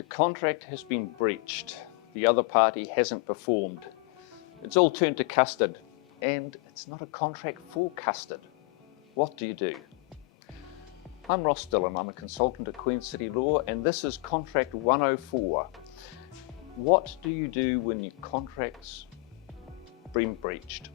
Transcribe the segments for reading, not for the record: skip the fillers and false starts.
The contract has been breached. The other party hasn't performed. It's all turned to custard, and it's not a contract for custard. What do you do? I'm Ross Dillon. I'm a consultant at Queen City Law, and this is Contract 104. What do you do when your contract's been breached?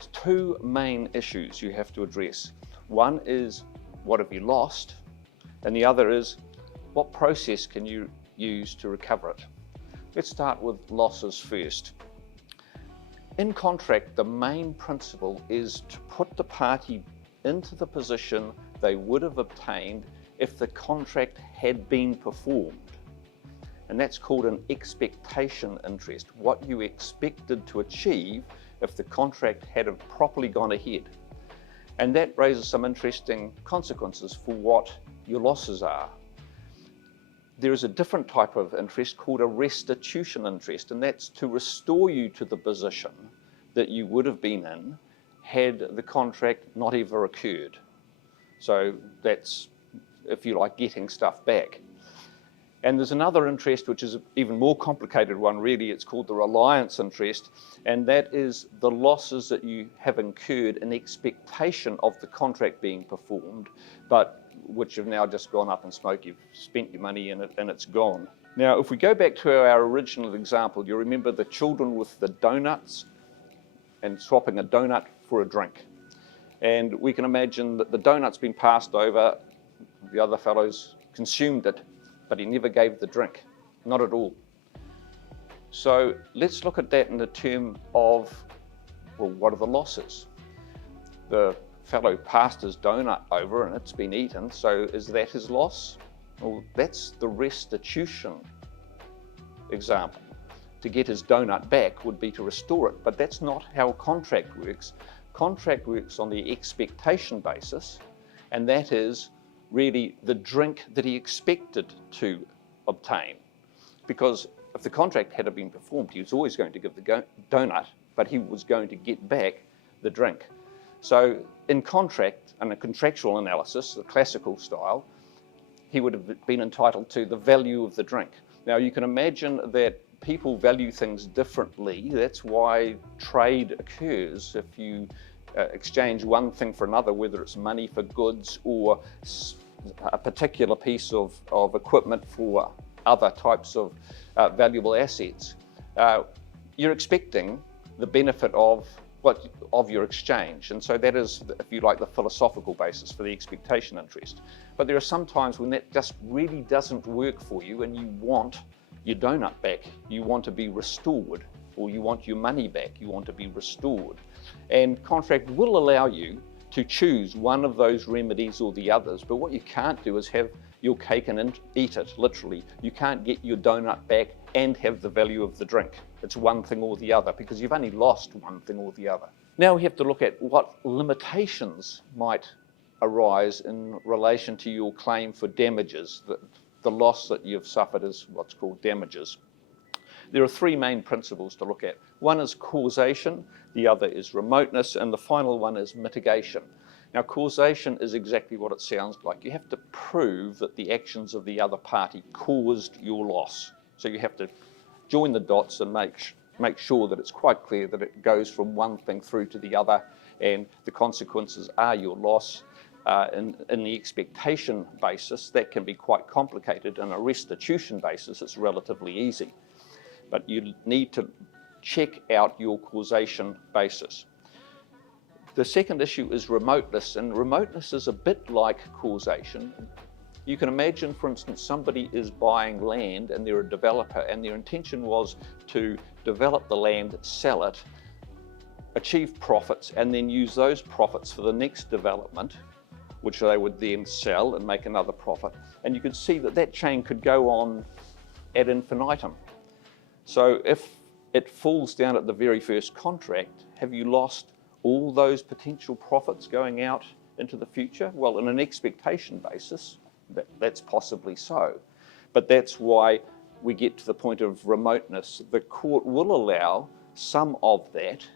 There's two main issues you have to address. One is, what have you lost? And the other is, what process can you use to recover it? Let's start with losses first. In contract, the main principle is to put the party into the position they would have obtained if the contract had been performed. And that's called an expectation interest, what you expected to achieve if the contract had have properly gone ahead. And that raises some interesting consequences for what your losses are. There is a different type of interest called a restitution interest, and that's to restore you to the position that you would have been in had the contract not ever occurred. So that's, if you like, getting stuff back. And there's another interest which is an even more complicated one really. It's called the reliance interest, and that is the losses that you have incurred in expectation of the contract being performed, but which have now just gone up in smoke. You've spent your money in it and it's gone. Now, if we go back to our original example, you remember the children with the donuts and swapping a donut for a drink. And we can imagine that the donut's been passed over, the other fellows consumed it, but he never gave the drink, not at all. So let's look at that in the term of, well, what are the losses? The fellow passed his donut over and it's been eaten, so is that his loss? Well, that's the restitution example. To get his donut back would be to restore it, but that's not how contract works. Contract works on the expectation basis, and that is really the drink that he expected to obtain. Because if the contract had been performed, he was always going to give the donut, but he was going to get back the drink. So in contract, and a contractual analysis, the classical style, he would have been entitled to the value of the drink. Now you can imagine that people value things differently. That's why trade occurs. If you exchange one thing for another, whether it's money for goods or a particular piece of equipment for other types of valuable assets, you're expecting the benefit of your exchange. And so that is, if you like, the philosophical basis for the expectation interest. But there are some times when that just really doesn't work for you and you want your donut back, you want to be restored, or you want your money back, you want to be restored. And contract will allow you to choose one of those remedies or the others, but what you can't do is have your cake and eat it, literally. You can't get your donut back and have the value of the drink. It's one thing or the other, because you've only lost one thing or the other. Now we have to look at what limitations might arise in relation to your claim for damages. The loss that you've suffered is what's called damages. There are three main principles to look at. One is causation, the other is remoteness, and the final one is mitigation. Now, causation is exactly what it sounds like. You have to prove that the actions of the other party caused your loss. So you have to join the dots and make sure that it's quite clear that it goes from one thing through to the other, and the consequences are your loss. In the expectation basis, that can be quite complicated. In a restitution basis, it's relatively easy. But you need to check out your causation basis. The second issue is remoteness, and remoteness is a bit like causation. You can imagine, for instance, somebody is buying land and they're a developer, and their intention was to develop the land, sell it, achieve profits, and then use those profits for the next development, which they would then sell and make another profit. And you could see that that chain could go on ad infinitum. So if it falls down at the very first contract, have you lost all those potential profits going out into the future? Well, in an expectation basis, that's possibly so. But that's why we get to the point of remoteness. The court will allow some of that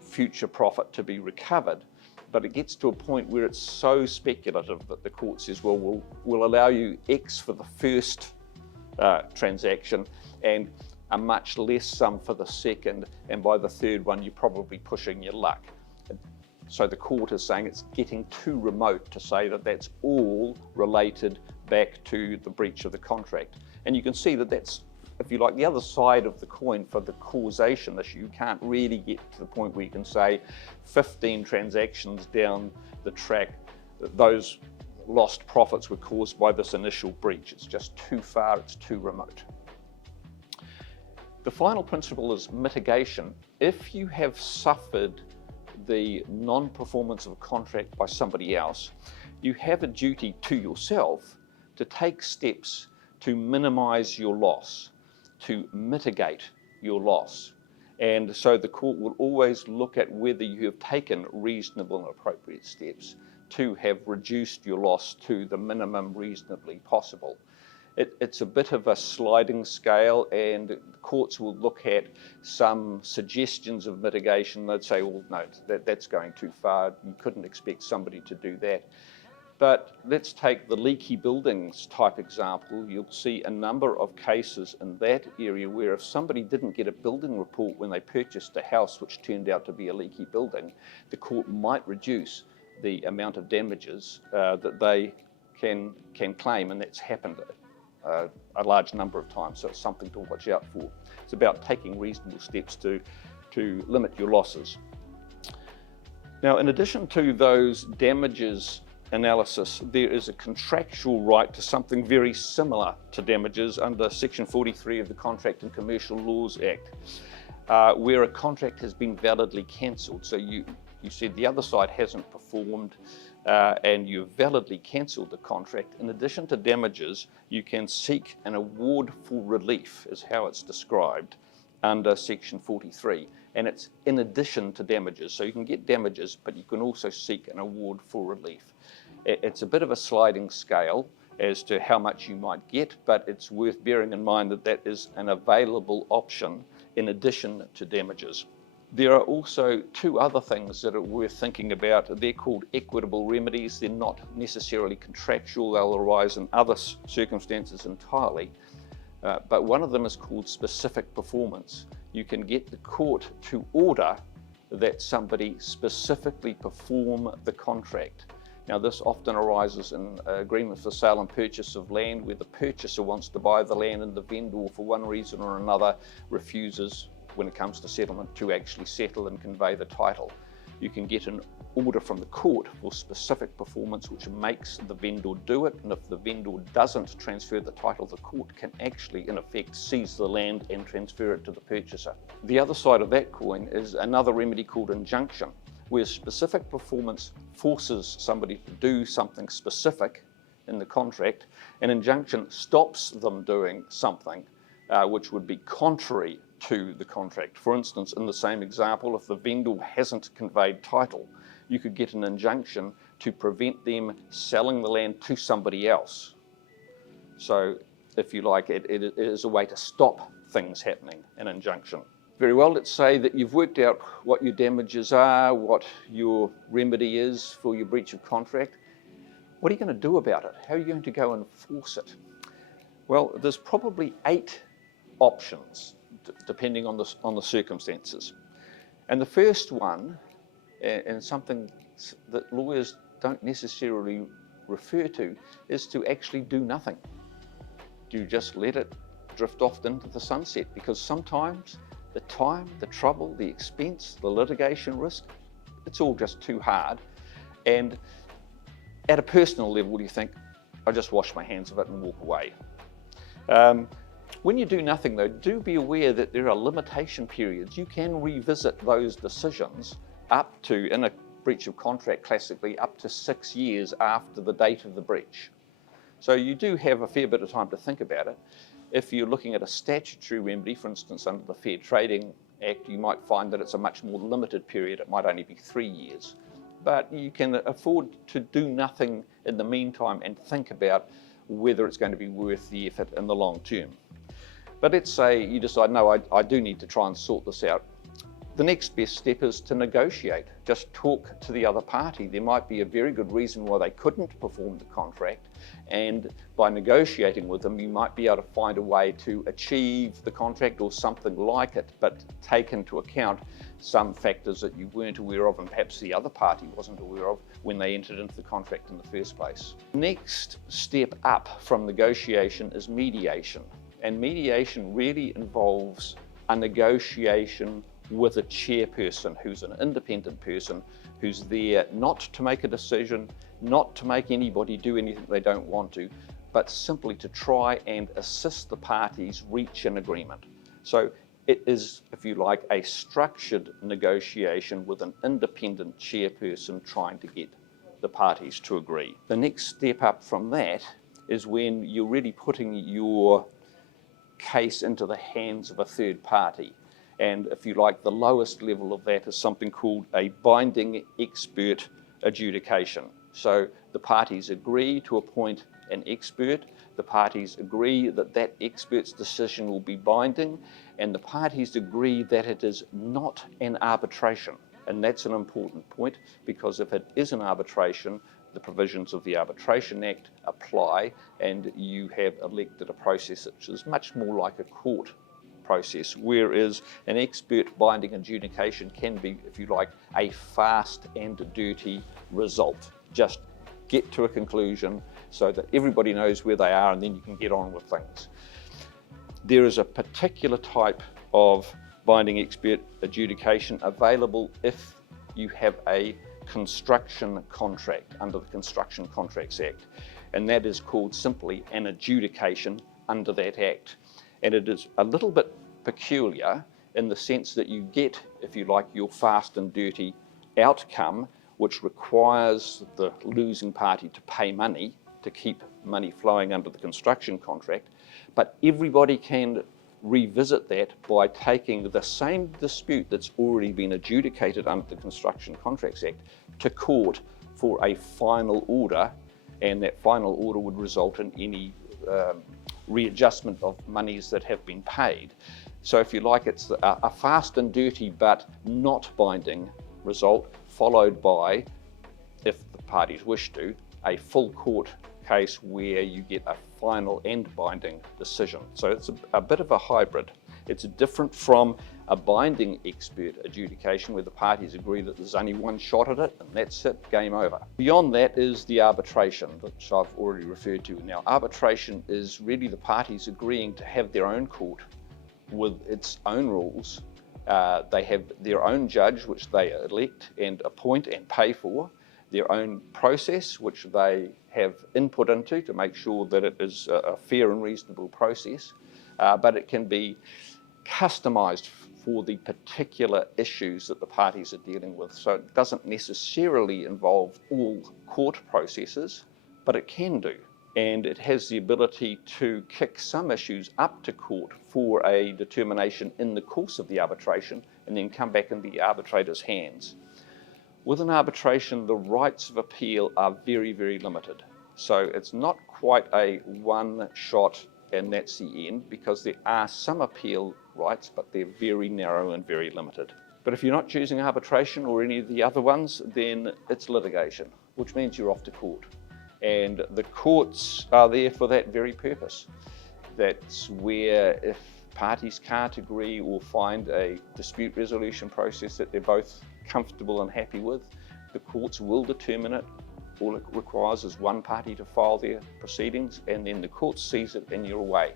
future profit to be recovered, but it gets to a point where it's so speculative that the court says, well, we'll allow you X for the first transaction, and a much less sum for the second, and by the third one you're probably pushing your luck. So the court is saying it's getting too remote to say that that's all related back to the breach of the contract. And you can see that that's, if you like, the other side of the coin for the causation issue. You can't really get to the point where you can say 15 transactions down the track that those lost profits were caused by this initial breach. It's just too far, it's too remote. The final principle is mitigation. If you have suffered the non-performance of a contract by somebody else, you have a duty to yourself to take steps to minimize your loss, to mitigate your loss. And so the court will always look at whether you have taken reasonable and appropriate steps to have reduced your loss to the minimum reasonably possible. It's a bit of a sliding scale, and courts will look at some suggestions of mitigation. They'd say, well, no, that's going too far. You couldn't expect somebody to do that. But let's take the leaky buildings type example. You'll see a number of cases in that area where if somebody didn't get a building report when they purchased a house which turned out to be a leaky building, the court might reduce the amount of damages that they can claim, and that's happened a large number of times, so it's something to watch out for. It's about taking reasonable steps to limit your losses. Now, in addition to those damages analysis, there is a contractual right to something very similar to damages under Section 43 of the Contract and Commercial Laws Act, where a contract has been validly cancelled. So you said the other side hasn't performed, and you've validly cancelled the contract. In addition to damages, you can seek an award for relief, is how it's described under Section 43, and it's in addition to damages. So you can get damages, but you can also seek an award for relief. It's a bit of a sliding scale as to how much you might get, but it's worth bearing in mind that that is an available option in addition to damages. There are also two other things that are worth thinking about. They're called equitable remedies. They're not necessarily contractual. They'll arise in other circumstances entirely. But one of them is called specific performance. You can get the court to order that somebody specifically perform the contract. Now, this often arises in agreements for sale and purchase of land, where the purchaser wants to buy the land and the vendor, for one reason or another, refuses, when it comes to settlement, to actually settle and convey the title. You can get an order from the court for specific performance which makes the vendor do it, and if the vendor doesn't transfer the title, the court can actually, in effect, seize the land and transfer it to the purchaser. The other side of that coin is another remedy called injunction, where specific performance forces somebody to do something specific in the contract. An injunction stops them doing something which would be contrary to the contract. For instance, in the same example, if the vendor hasn't conveyed title, you could get an injunction to prevent them selling the land to somebody else. So, if you like, it is a way to stop things happening, an injunction. Very well, let's say that you've worked out what your damages are, what your remedy is for your breach of contract. What are you going to do about it? How are you going to go and enforce it? Well, there's probably 8 options, depending on the circumstances. And the first one, and something that lawyers don't necessarily refer to, is to actually do nothing. You just let it drift off into the sunset, because sometimes the time, the trouble, the expense, the litigation risk, it's all just too hard. And at a personal level, you think, I just wash my hands of it and walk away. When you do nothing, though, do be aware that there are limitation periods. You can revisit those decisions up to, in a breach of contract classically, up to 6 years after the date of the breach. So you do have a fair bit of time to think about it. If you're looking at a statutory remedy, for instance, under the Fair Trading Act, you might find that it's a much more limited period. It might only be 3 years. But you can afford to do nothing in the meantime and think about whether it's going to be worth the effort in the long term. But let's say you decide, no, I do need to try and sort this out. The next best step is to negotiate. Just talk to the other party. There might be a very good reason why they couldn't perform the contract, and by negotiating with them, you might be able to find a way to achieve the contract or something like it, but take into account some factors that you weren't aware of and perhaps the other party wasn't aware of when they entered into the contract in the first place. Next step up from negotiation is mediation. And mediation really involves a negotiation with a chairperson who's an independent person who's there not to make a decision, not to make anybody do anything they don't want to, but simply to try and assist the parties reach an agreement. So it is, if you like, a structured negotiation with an independent chairperson trying to get the parties to agree. The next step up from that is when you're really putting your case into the hands of a third party. And if you like, the lowest level of that is something called a binding expert adjudication. So the parties agree to appoint an expert, the parties agree that that expert's decision will be binding, and the parties agree that it is not an arbitration. And that's an important point, because if it is an arbitration, the provisions of the Arbitration Act apply, and you have elected a process which is much more like a court process, whereas an expert binding adjudication can be, if you like, a fast and dirty result. Just get to a conclusion so that everybody knows where they are, and then you can get on with things. There is a particular type of binding expert adjudication available if you have a construction contract under the Construction Contracts Act, and that is called simply an adjudication under that Act. And it is a little bit peculiar in the sense that you get, if you like, your fast and dirty outcome, which requires the losing party to pay money to keep money flowing under the construction contract, but everybody can revisit that by taking the same dispute that's already been adjudicated under the Construction Contracts Act to court for a final order, and that final order would result in any readjustment of monies that have been paid. So if you like, it's a fast and dirty but not binding result, followed by, if the parties wish to, a full court case where you get a final and binding decision. So it's a bit of a hybrid. It's different from a binding expert adjudication where the parties agree that there's only one shot at it and that's it, game over. Beyond that is the arbitration, which I've already referred to. Now, arbitration is really the parties agreeing to have their own court with its own rules. They have their own judge, which they elect and appoint and pay for, their own process, which they have input into to make sure that it is a fair and reasonable process, but it can be customized for the particular issues that the parties are dealing with. So it doesn't necessarily involve all court processes, but it can do. And it has the ability to kick some issues up to court for a determination in the course of the arbitration and then come back in the arbitrator's hands. With an arbitration, the rights of appeal are very, very limited. So it's not quite a one shot and that's the end, because there are some appeal rights, but they're very narrow and very limited. But if you're not choosing arbitration or any of the other ones, then it's litigation, which means you're off to court. And the courts are there for that very purpose. That's where, if parties can't agree or find a dispute resolution process that they're both comfortable and happy with, the courts will determine it. All it requires is one party to file their proceedings, and then the court sees it and you're away.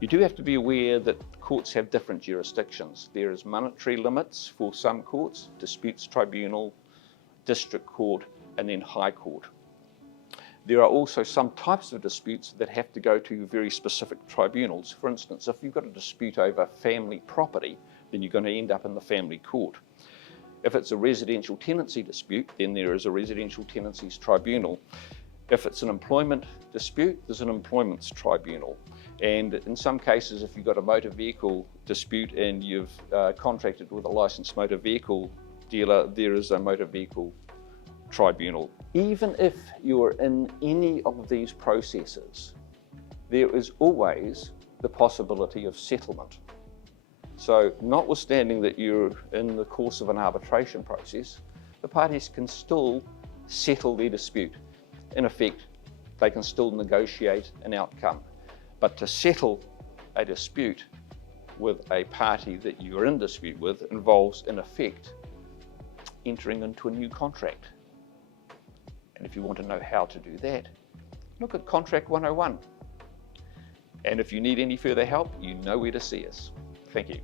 You do have to be aware that courts have different jurisdictions. There is monetary limits for some courts, disputes tribunal, district court, and then high court. There are also some types of disputes that have to go to very specific tribunals. For instance, if you've got a dispute over family property, then you're going to end up in the family court. If it's a residential tenancy dispute, then there is a residential tenancies tribunal. If it's an employment dispute, there's an employments tribunal. And in some cases, if you've got a motor vehicle dispute and you've contracted with a licensed motor vehicle dealer, there is a motor vehicle tribunal. Even if you're in any of these processes, there is always the possibility of settlement. So notwithstanding that you're in the course of an arbitration process, the parties can still settle their dispute. In effect, they can still negotiate an outcome. But to settle a dispute with a party that you're in dispute with involves, in effect, entering into a new contract. And if you want to know how to do that, look at Contract 101. And if you need any further help, you know where to see us. Thank you.